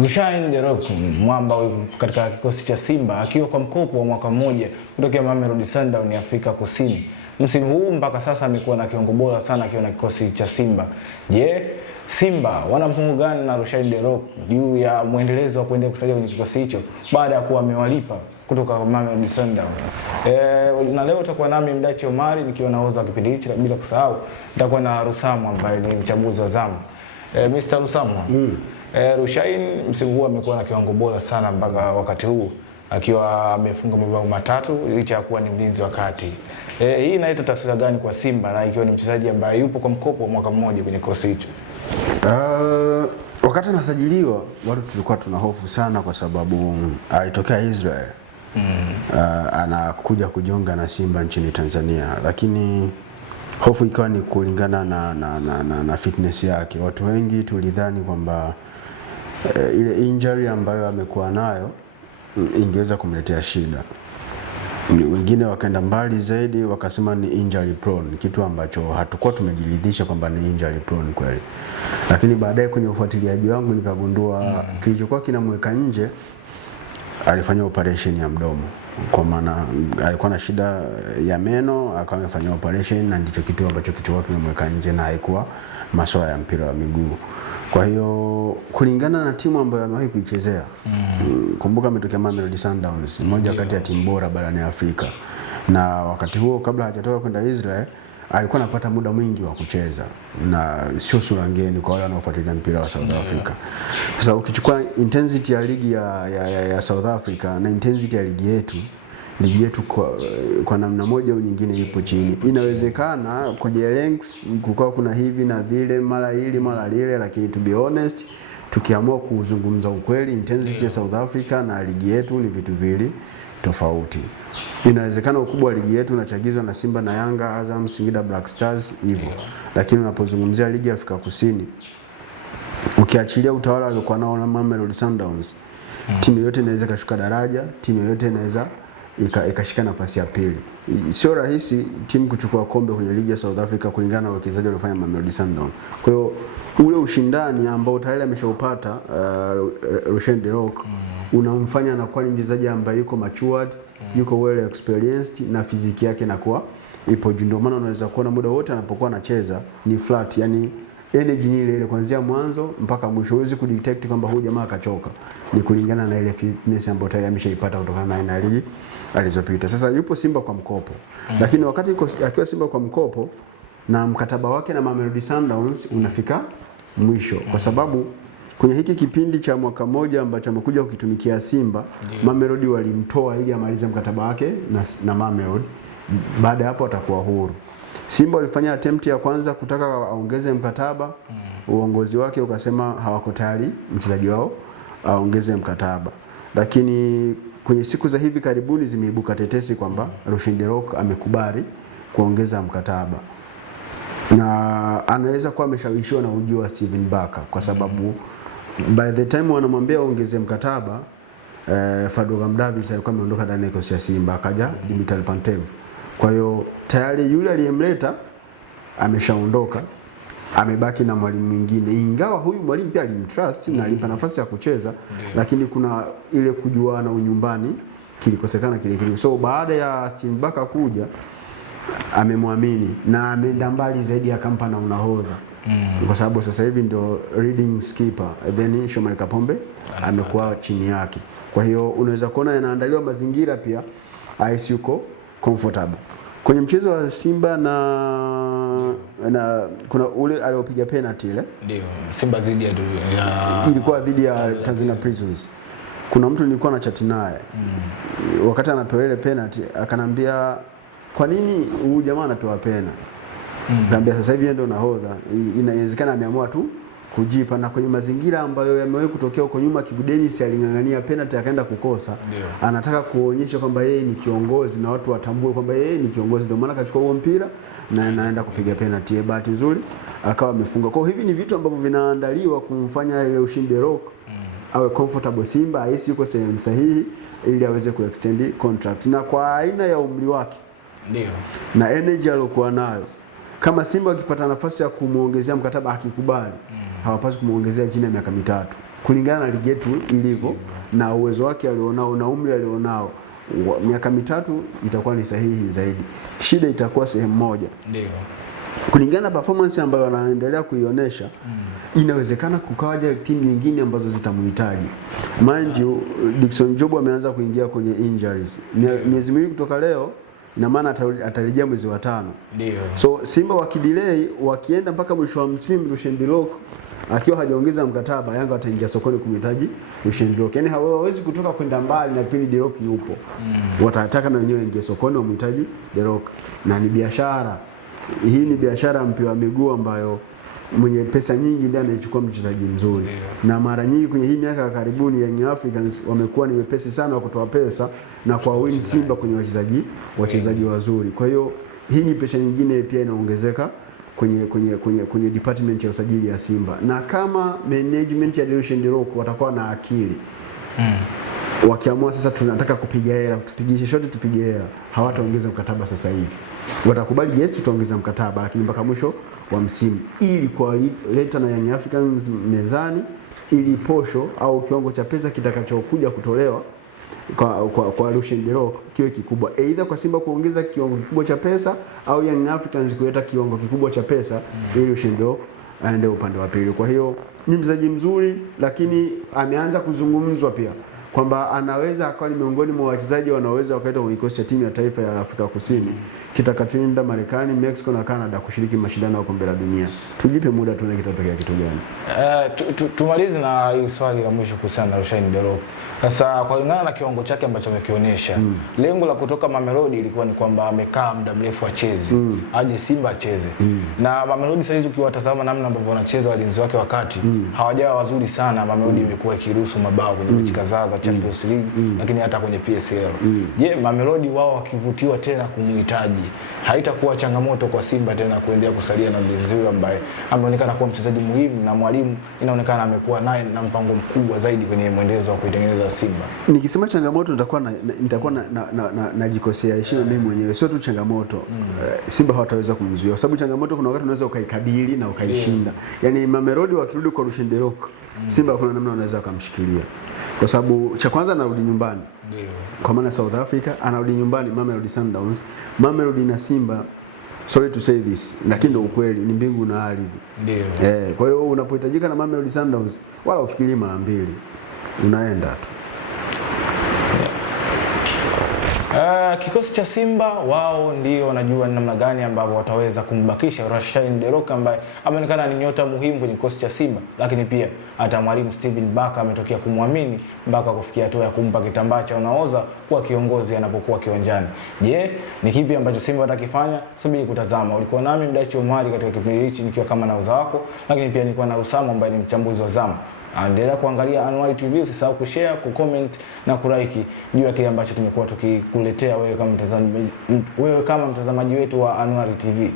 Rushain De Rock mwamba katika kikosi cha Simba akiwa kwa mkopo wa mwaka mmoja kutoka Mamelodi Sundowns ya Afrika Kusini. Msimu huu mpaka sasa amekuwa na kiungo bora sana akiwa na kikosi cha Simba. Je, Simba wana mpango gani na Rushain De Rock juu ya muendelezo wa kuendelea kusalia kwenye kikosi hicho baada ya kuwa amewalipa kutoka Mamelodi Sundowns? Na leo tutakuwa nami Mdachi Omari nikiwa naoza kipindi hichi, bila kusahau nitakuwa na Rusamu ambaye ni mchambuzi wa zamu. Mr. Rusamu. Rushain msimu huu amekuwa na kiwango bora sana mpaka wakati huu akiwa amefunga mabao matatu licha ya kuwa ni mlinzi wa kati. Hii inaleta taswira gani kwa Simba na ikiwa ni mchezaji ambaye yupo kwa mkopo wa mwaka mmoja kwenye kikosi hicho? Wakati anasajiliwa watu tulikuwa tuna hofu sana kwa sababu alitokea Israel. Anakuja kujiunga na Simba nchini Tanzania, lakini hofu ikawa ni kulingana na fitness yake. Watu wengi tulidhani kwamba ile injury ambayo amekuwa nayo ingeweza kumletea shida. Wengine wakaenda mbali zaidi wakasema ni injury prone, kitu ambacho hatakuwa tumejiridhisha kwamba ni injury prone kweli. Lakini baadaye kwenye ufuatiliaji wangu nikagundua kilichokuwa kinamweka nje, alifanya operation ya mdomo. Kwa maana alikuwa na shida ya meno, akawa amefanya operation, na ndicho kitu ambacho kilichokuwa kinamweka nje na haikuwa masuala ya mpira wa miguu. Kwa hiyo kulingana na timu ambayo amewahi kuichezea, kumbuka ametokea Mamelodi Sundowns, moja kati ya timu bora barani Afrika. Na wakati huo kabla hajatoka kwenda Israel, alikuwa anapata muda mwingi wa kucheza na sio sura ngeni kwa wale wanaofuatilia mpira wa South Africa. Sasa ukichukua intensity ya ligi ya South Africa na intensity ya ligi yetu kwa namna moja au nyingine ipo chini. Inawezekana kwenye ranks kukawa kuna hivi na vile, mara hili mara lile, lakini to be honest, tukiamua kuzungumza ukweli, intensity ya South Africa na ligi yetu ni vitu vili tofauti. Inawezekana ukubwa wa ligi yetu unachagizwa na Simba na Yanga, Azam, Singida Black Stars hivyo. Lakini unapozungumzia ligi ya Afrika Kusini, ukiachilia utawala aliokuwa nao na Mamelodi Sundowns, timu yote inaweza kashuka daraja, timu yote inaweza ikashika nafasi ya pili. Sio rahisi timu kuchukua kombe kwenye ligi ya South Africa kulingana na wachezaji waliofanya Mamelodi Sundowns. Kwa hiyo ule ushindani ambao tayari ameshaupata Rushain De Rock unamfanya anakuwa ni mchezaji ambaye yuko matured, yuko well experienced, na fiziki yake inakuwa ipo juu. Ndio maana unaweza kuona muda wote anapokuwa anacheza ni flat, yani energy ni ile kuanzia mwanzo mpaka mwisho. Huwezi kudetect kwamba huyu jamaa akachoka, ni kulingana na ile fitness ambayo tayari ameshaipata kutokana na ligi alizopita. Sasa yupo Simba kwa mkopo, lakini wakati akiwa Simba kwa mkopo na mkataba wake na Mamelodi Sundowns unafika mwisho, kwa sababu kwenye hiki kipindi cha mwaka mmoja ambacho amekuja kukitumikia Simba, Mamelodi walimtoa ili amalize mkataba wake na Mamelodi. Baada hapo atakuwa huru. Simba walifanya attempt ya kwanza kutaka aongeze mkataba, uongozi wake ukasema hawako tayari mchezaji wao aongeze mkataba. Lakini kwenye siku za hivi karibuni zimeibuka tetesi kwamba Rushain De Rock amekubali kuongeza mkataba. Na anaweza kuwa ameshawishiwa na ujio wa Steven Barker, kwa sababu by the time wanamwambia aongeze mkataba, Fadlu Davids alikuwa ameondoka ndani ya kikosi cha Simba, akaja Dimitar Pantev. Kwa hiyo tayari yule aliyemleta ameshaondoka, amebaki na mwalimu mwingine. Ingawa huyu mwalimu pia alimtrust na alimpa nafasi ya kucheza, lakini kuna ile kujuana unyumbani kilikosekana kile. So baada ya Steven Barker kuja, amemwamini na ameenda mbali zaidi, akampa na unahodha. Kwa sababu sasa hivi ndio leading skipper, then Shomari Kapombe amekuwa chini yake. Kwa hiyo unaweza kuona yanaandaliwa mazingira pia AS yuko comfortable. Kwenye mchezo wa Simba na kuna ule aliopiga penalty ile, ndio Simba dhidi ya ilikuwa dhidi ya Tanzania Prisons. Kuna mtu nilikuwa na chat naye wakati anapewa ile penalty, akanambia kwa nini huyu jamaa anapewa penalty? Nikamwambia sasa hivi ndio nahodha, inawezekana ameamua tu kujipa, na kwenye mazingira ambayo yamewahi kutokea huko nyuma, Kibu Denis alingangania penalty akaenda kukosa. Anataka kuonyesha kwamba yeye ni kiongozi na watu watambue kwamba yeye ni kiongozi, ndio maana akachukua huo mpira na anaenda kupiga penalty. Bahati nzuri akawa amefunga. Kwa hiyo hivi ni vitu ambavyo vinaandaliwa kumfanya Rushain De Rock awe comfortable Simba, ahisi yuko sehemu sahihi ili aweze kuextend contract. Na kwa aina ya umri wake na energy aliyokuwa nayo, kama Simba akipata nafasi ya kumuongezea mkataba akikubali, hawapaswi kumuongezea chini ya miaka 3. kulingana na ligi yetu ilivyo na uwezo wake alionao na umri alionao, miaka mitatu itakuwa ni sahihi zaidi. Shida itakuwa sehemu moja. Ndio. Kulingana na performance ambayo anaendelea kuionyesha, inawezekana kukawaja timu nyingine ambazo zitamhitaji. Mind you, Dickson Job ameanza kuingia kwenye injuries. Miezi miwili kutoka leo, ina maana atarejea mwezi wa 5. Ndio. So Simba wakidelay, wakienda mpaka mwisho wa msimu Lucien Delok akiwa hajaongeza mkataba, Yanga wataingia sokoni kumhitaji Lucien Delok. Yaani hawawezi kutoka kwenda mbali na kipindi Delok yupo. Watataka na wenyewe ingie sokoni wamhitaji Delok. Na ni biashara. Hii ni biashara ya mpira wa miguu ambayo mwenye pesa nyingi ndiye anayechukua mchezaji mzuri. Na mara nyingi kwenye hii miaka ya karibuni Young Africans wamekuwa ni wepesi sana wa kutoa pesa na kwa win Simba kwenye wachezaji wazuri. Kwa hiyo hii ni pesa nyingine pia inaongezeka kwenye department ya usajili ya Simba. Na kama management ya Lucien Delok watakuwa na akili, wakiamua sasa tunataka kupiga hela, tupigishe shoti tupige hela, hawataongeza mkataba sasa hivi. Watakubali yes tutaongeza mkataba, lakini mpaka mwisho wa msimu, ili kuwaleta na Young Africans mezani, ili posho au kiwango cha pesa kitakachokuja kutolewa kwa Lucien Delok kiwe kikubwa, aidha kwa Simba kuongeza kiwango kikubwa cha pesa au Young Africans kuleta kiwango kikubwa cha pesa ili Lucien Delok aende upande wa pili. Kwa hiyo ni mchezaji mzuri, lakini ameanza kuzungumzwa pia kwamba anaweza akawa ni miongoni mwa wachezaji wanaoweza wakaita kwenye kikosi cha timu ya taifa ya Afrika Kusini kitakachoenda Marekani, Mexico na Canada kushiriki mashindano ya kombe la dunia. Tujipe muda tuone kitatokea kitu gani. Tumalize na hii swali la mwisho kuhusiana na Lucien Delok. Sasa kulingana na kiwango chake ambacho amekionyesha, lengo la kutoka Mamelodi ilikuwa ni kwamba amekaa muda mrefu acheze, aje Simba acheze. Na Mamelodi sasa hizi ukiwatazama namna ambavyo wanacheza walinzi wake wakati hawajawa wazuri sana. Mamelodi imekuwa ikiruhusu mabao kwenye mechi kadhaa za Champions League, lakini hata kwenye PSL. Je, Mamelodi wao wakivutiwa tena kumhitaji, haitakuwa changamoto kwa Simba tena kuendelea kusalia na mlinzi huyo ambaye ameonekana kuwa mchezaji muhimu, na mwalimu inaonekana amekuwa naye na mpango mkubwa zaidi kwenye mwendelezo wa kuitengeneza Simba? Nikisema changamoto nitakuwa najikosea heshima mimi mwenyewe, sio tu changamoto. Simba hawataweza kumzuia, kwa sababu changamoto kuna wakati unaweza ukaikabili na ukaishinda. Yaani Mamelodi wakirudi kwa Lucien Delok, Simba kuna namna unaweza kumshikilia. Kwa sababu cha kwanza anarudi nyumbani. Ndio. Kwa maana South Africa anarudi nyumbani Mamelodi Sundowns. Mamelodi na Simba, sorry to say this, lakini ndio ukweli, ni mbingu na ardhi. Ndio. Kwa hiyo unapohitajika na Mamelodi Sundowns wala ufikiri mara mbili. Unaenda tu. Kikosi cha Simba wao ndio wanajua namna gani ambavyo wataweza kumbakisha Lucien Delok ambaye ameonekana ni nyota muhimu kwenye kikosi cha Simba, lakini pia hata mwalimu Steven Baka ametokea kumwamini mpaka kufikia hatua ya kumpa kitambaa cha unaoza kuwa kiongozi anapokuwa kiwanjani. Je, ni kipi ambacho Simba watakifanya? Subiri kutazama. Ulikuwa nami Mdachi Omari katika kipindi hichi nikiwa kama nauza wako, lakini pia nilikuwa na Usama ambaye ni mchambuzi wa zamu. Endelea kuangalia Anuari TV, usisahau kushare, kucomment na kulike juu ya kile ambacho tumekuwa tukikuletea wewe kama mtazamaji wetu wa Anuari TV.